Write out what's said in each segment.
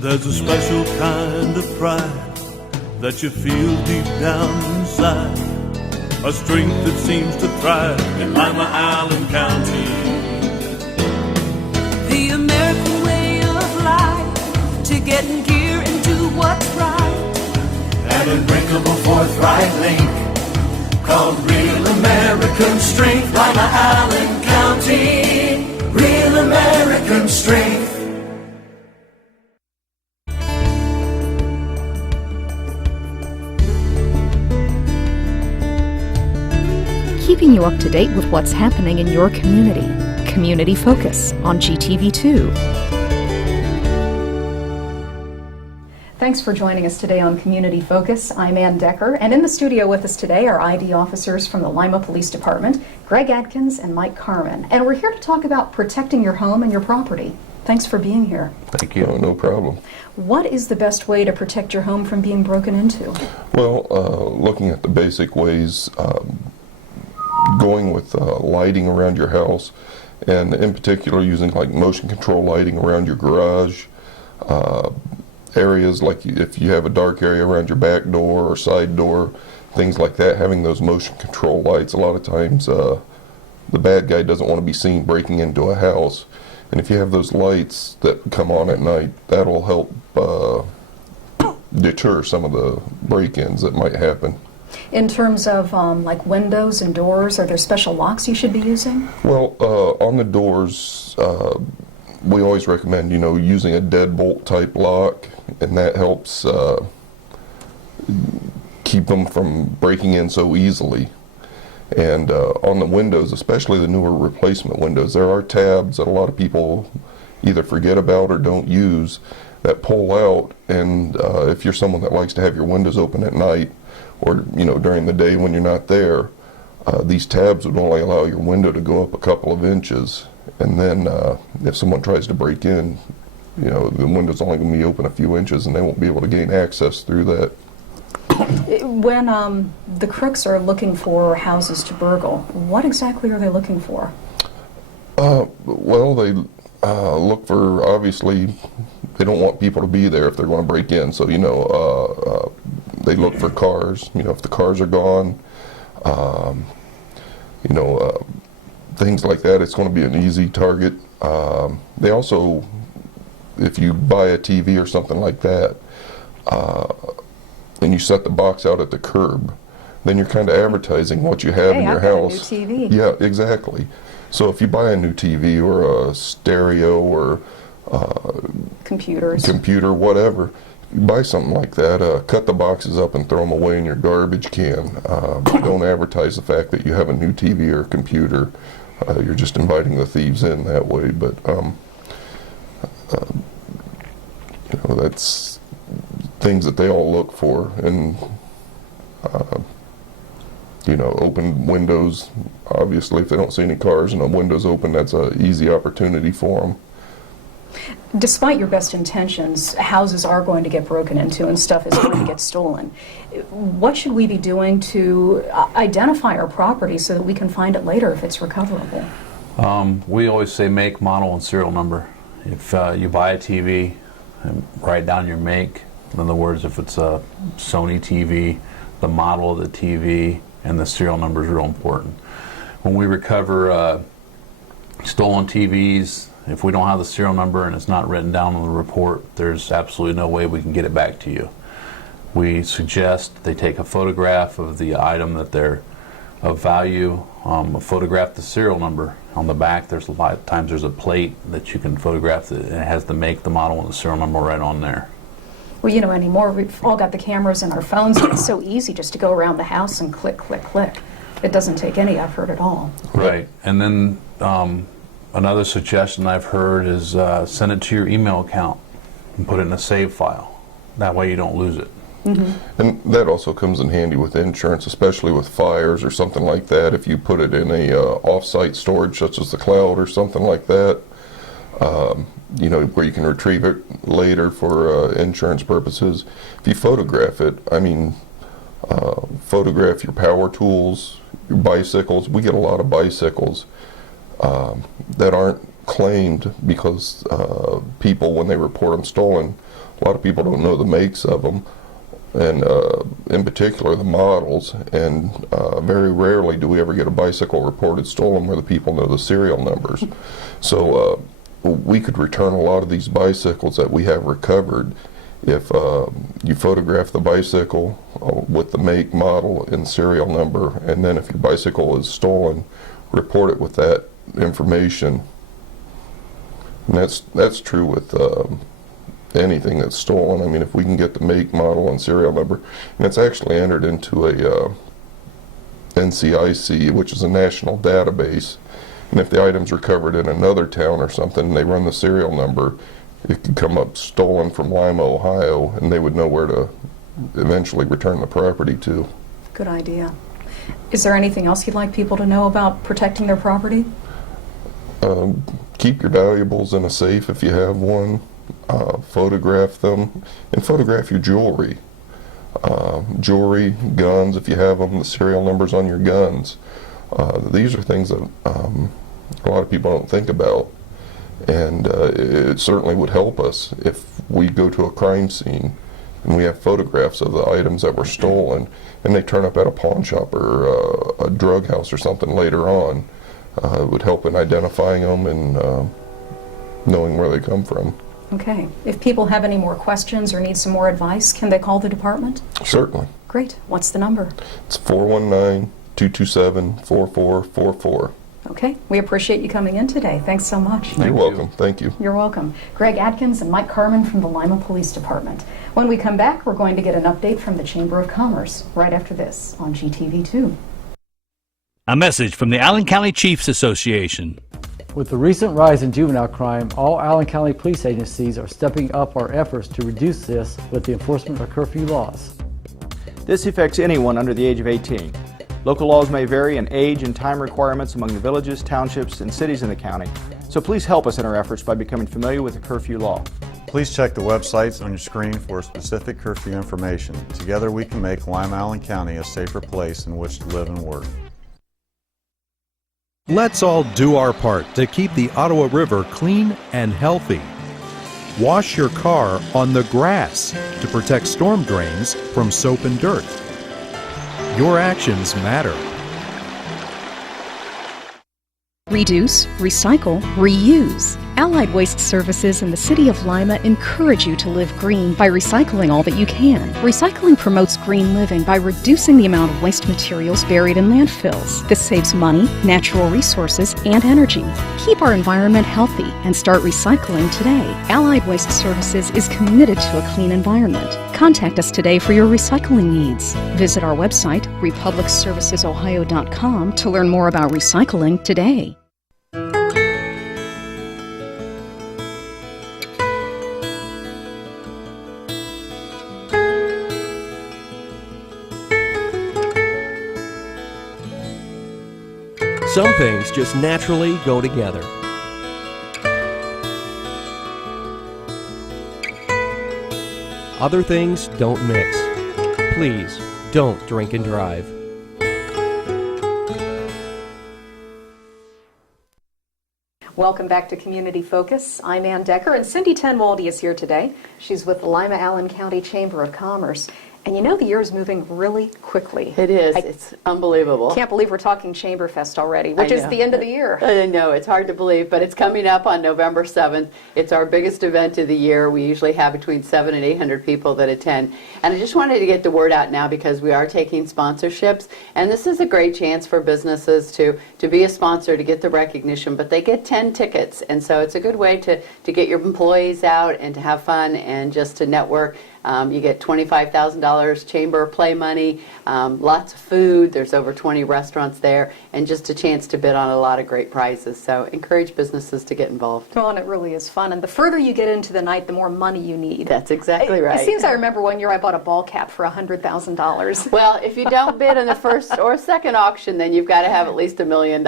There's a special kind of pride that you feel deep down inside, a strength that seems to thrive in Lima, Allen County. The American way of life, to get in gear and do what's right. An unbreakable forthright link called Real American Strength. Lima, Allen County, Real American Strength. Keeping you up to date with what's happening in your community. Community Focus on GTV2. Thanks for joining us today on Community Focus. I'm Anne Decker, and in the studio with us today are ID officers from the Lima Police Department, Greg Atkins and Mike Carmen. And we're here to talk about protecting your home and your property. Thanks for being here. Thank you. No problem. What is the best way to protect your home from being broken into? Well, looking at the basic ways, going with lighting around your house, and in particular using like motion control lighting around your garage, areas like if you have a dark area around your back door or side door, things like that, having those motion control lights. A lot of times the bad guy doesn't want to be seen breaking into a house, and if you have those lights that come on at night, that'll help deter some of the break-ins that might happen. In terms of like windows and doors, are there special locks you should be using? Well, on the doors, we always recommend, using a deadbolt type lock, and that helps keep them from breaking in so easily. And on the windows, especially the newer replacement windows, there are tabs that a lot of people either forget about or don't use that pull out, and if you're someone that likes to have your windows open at night, or during the day when you're not there, these tabs would only allow your window to go up a couple of inches, and then if someone tries to break in, the window's only going to be open a few inches, and they won't be able to gain access through that. When the crooks are looking for houses to burgle, what exactly are they looking for? Well, they look for, obviously, they don't want people to be there if they're going to break in, so they look for cars. If the cars are gone, things like that, it's going to be an easy target. They also, if you buy a TV or something like that, and you set the box out at the curb, then you're kind of advertising what you have in your house. Hey, I've got a new TV. Yeah, exactly. So if you buy a new TV or a stereo or computer, whatever, you buy something like that, cut the boxes up and throw them away in your garbage can. Don't advertise the fact that you have a new TV or computer. You're just inviting the thieves in that way. But that's things that they all look for. And open windows. Obviously, if they don't see any cars and the windows open, that's an easy opportunity for them. Despite your best intentions, houses are going to get broken into and stuff is going to get stolen. What should we be doing to identify our property so that we can find it later if it's recoverable? We always say make, model, and serial number. If you buy a TV, write down your make. In other words, if it's a Sony TV, the model of the TV and the serial number is real important. When we recover stolen TVs, if we don't have the serial number and it's not written down on the report, there's absolutely no way we can get it back to you. We suggest they take a photograph of the item that they're of value, photograph the serial number. On the back, there's a lot of times there's a plate that you can photograph that it has the make, the model, and the serial number right on there. Well, anymore we've all got the cameras in our phones, and it's so easy just to go around the house and click, click, click. It doesn't take any effort at all. Right, and then another suggestion I've heard is send it to your email account and put it in a save file. That way you don't lose it. Mm-hmm. And that also comes in handy with insurance, especially with fires or something like that. If you put it in a off-site storage such as the cloud or something like that, where you can retrieve it later for insurance purposes. If you photograph it, photograph your power tools, your bicycles. We get a lot of bicycles that aren't claimed because people, when they report them stolen, a lot of people don't know the makes of them, and in particular the models, and very rarely do we ever get a bicycle reported stolen where the people know the serial numbers. So we could return a lot of these bicycles that we have recovered if you photograph the bicycle with the make, model, and serial number, and then if your bicycle is stolen, report it with that information. And that's true with anything that's stolen. I mean, if we can get the make, model, and serial number, and it's actually entered into a NCIC, which is a national database, and if the item's recovered in another town or something, and they run the serial number, it could come up stolen from Lima, Ohio, and they would know where to eventually return the property to. Good idea. Is there anything else you'd like people to know about protecting their property? Keep your valuables in a safe if you have one. Photograph them, and photograph your jewelry. Jewelry, guns if you have them, the serial numbers on your guns. These are things that a lot of people don't think about. And it certainly would help us if we go to a crime scene and we have photographs of the items that were stolen, and they turn up at a pawn shop or a drug house or something later on. It would help in identifying them and knowing where they come from. Okay. If people have any more questions or need some more advice, can they call the department? Certainly. Great. What's the number? It's 419-227-4444. Okay. We appreciate you coming in today. Thanks so much. You're welcome. Thank you. You're welcome. Greg Atkins and Mike Carmen from the Lima Police Department. When we come back, we're going to get an update from the Chamber of Commerce right after this on GTV2. A message from the Allen County Chiefs Association. With the recent rise in juvenile crime, all Allen County police agencies are stepping up our efforts to reduce this with the enforcement of curfew laws. This affects anyone under the age of 18. Local laws may vary in age and time requirements among the villages, townships, and cities in the county, so please help us in our efforts by becoming familiar with the curfew law. Please check the websites on your screen for specific curfew information. Together we can make Lima Allen County a safer place in which to live and work. Let's all do our part to keep the Ottawa River clean and healthy. Wash your car on the grass to protect storm drains from soap and dirt. Your actions matter. Reduce, recycle, reuse. Allied Waste Services and the City of Lima encourage you to live green by recycling all that you can. Recycling promotes green living by reducing the amount of waste materials buried in landfills. This saves money, natural resources, and energy. Keep our environment healthy and start recycling today. Allied Waste Services is committed to a clean environment. Contact us today for your recycling needs. Visit our website, republicservicesohio.com, to learn more about recycling today. Some things just naturally go together. Other things don't mix. Please, don't drink and drive. Welcome back to Community Focus. I'm Anne Decker, and Cindy Tenwalde is here today. She's with the Lima Allen County Chamber of Commerce. And you know the year is moving really quickly. It is. It's unbelievable. Can't believe we're talking Chamber Fest already, which is the end of the year. I know. It's hard to believe, but it's coming up on November 7th. It's our biggest event of the year. We usually have between 700 and 800 people that attend. And I just wanted to get the word out now because we are taking sponsorships. And this is a great chance for businesses to be a sponsor, to get the recognition. But they get 10 tickets. And so it's a good way to get your employees out and to have fun and just to network. You get $25,000 chamber play money, lots of food. There's over 20 restaurants there, and just a chance to bid on a lot of great prizes. So encourage businesses to get involved. Well, and it really is fun. And the further you get into the night, the more money you need. That's exactly right. It seems I remember one year I bought a ball cap for $100,000. Well, if you don't bid on the first or second auction, then you've got to have at least $1 million,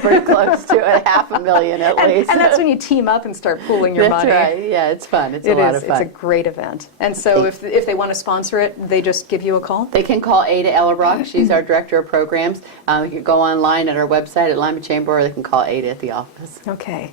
pretty close to $500,000 at least. And that's when you team up and start pooling your money. That's right. Yeah, it's fun. It's a lot of fun. It's a great event. And so So if they want to sponsor it, they just give you a call? They can call Ada Ellerbrock. She's our Director of Programs. They can go online at our website at Lima Chamber, or they can call Ada at the office. Okay.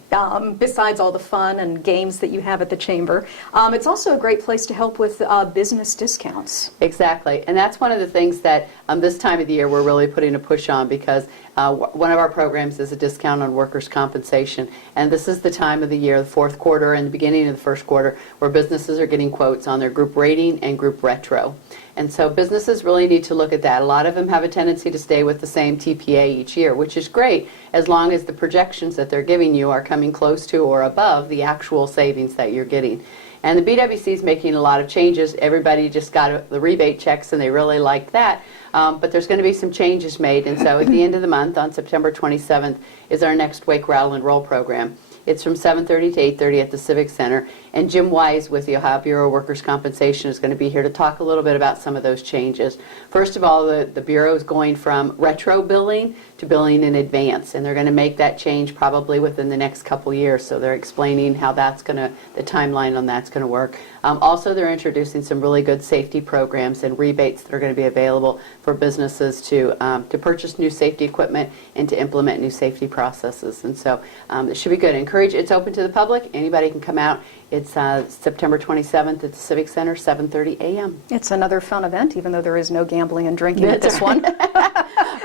Besides all the fun and games that you have at the Chamber, it's also a great place to help with business discounts. Exactly. And that's one of the things that this time of the year we're really putting a push on, because one of our programs is a discount on workers' compensation. And this is the time of the year, the fourth quarter and the beginning of the first quarter, where businesses are getting quotes on their group rating and group retro. And so businesses really need to look at that. A lot of them have a tendency to stay with the same TPA each year, which is great as long as the projections that they're giving you are coming close to or above the actual savings that you're getting. And the BWC is making a lot of changes. Everybody just got the rebate checks, and they really like that. But there's going to be some changes made. And so at the end of the month, on September 27th, is our next Wake, Rattle, and Roll program. It's from 7:30 to 8:30 at the Civic Center. And Jim Wise with the Ohio Bureau of Workers' Compensation is going to be here to talk a little bit about some of those changes. First of all, the Bureau is going from retro billing to billing in advance. And they're going to make that change probably within the next couple years. So they're explaining how that's going to, the timeline on that's going to work. Also, they're introducing some really good safety programs and rebates that are going to be available for businesses to purchase new safety equipment and to implement new safety processes. And so it should be good. It's open to the public. Anybody can come out. It's September 27th at the Civic Center, 7:30 a.m. It's another fun event, even though there is no gambling and drinking at this one.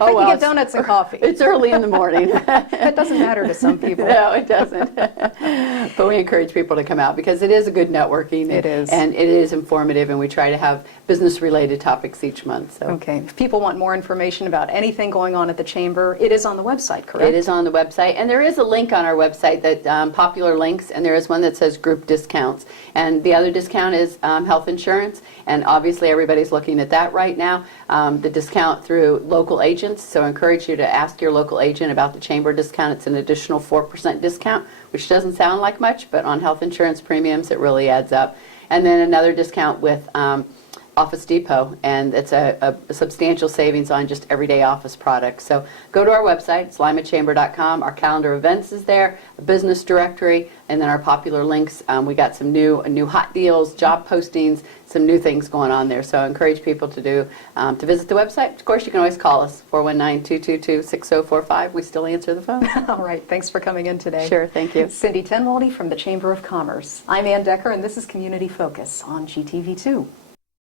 Oh, well, you get donuts and coffee. It's early in the morning. It doesn't matter to some people. No, it doesn't. But we encourage people to come out because it is a good networking. It is. And it is informative, and we try to have business-related topics each month. So. Okay. If people want more information about anything going on at the Chamber, it is on the website, correct? It is on the website. And there is a link on our website, that popular links, and there is one that says group discounts. And the other discount is health insurance. And obviously everybody's looking at that right now. The discount through local agents. So I encourage you to ask your local agent about the Chamber discount. It's an additional 4% discount, which doesn't sound like much, but on health insurance premiums it really adds up. And then another discount with Office Depot, and it's a substantial savings on just everyday office products. So go to our website, it's limachamber.com. Our calendar of events is there, a business directory, and then our popular links. We got some new hot deals, job postings, some new things going on there. So I encourage people to visit the website. Of course, you can always call us, 419-222-6045. We still answer the phone. All right. Thanks for coming in today. Sure. Thank you. Cindy Tenwalde from the Chamber of Commerce. I'm Anne Decker, and this is Community Focus on GTV2.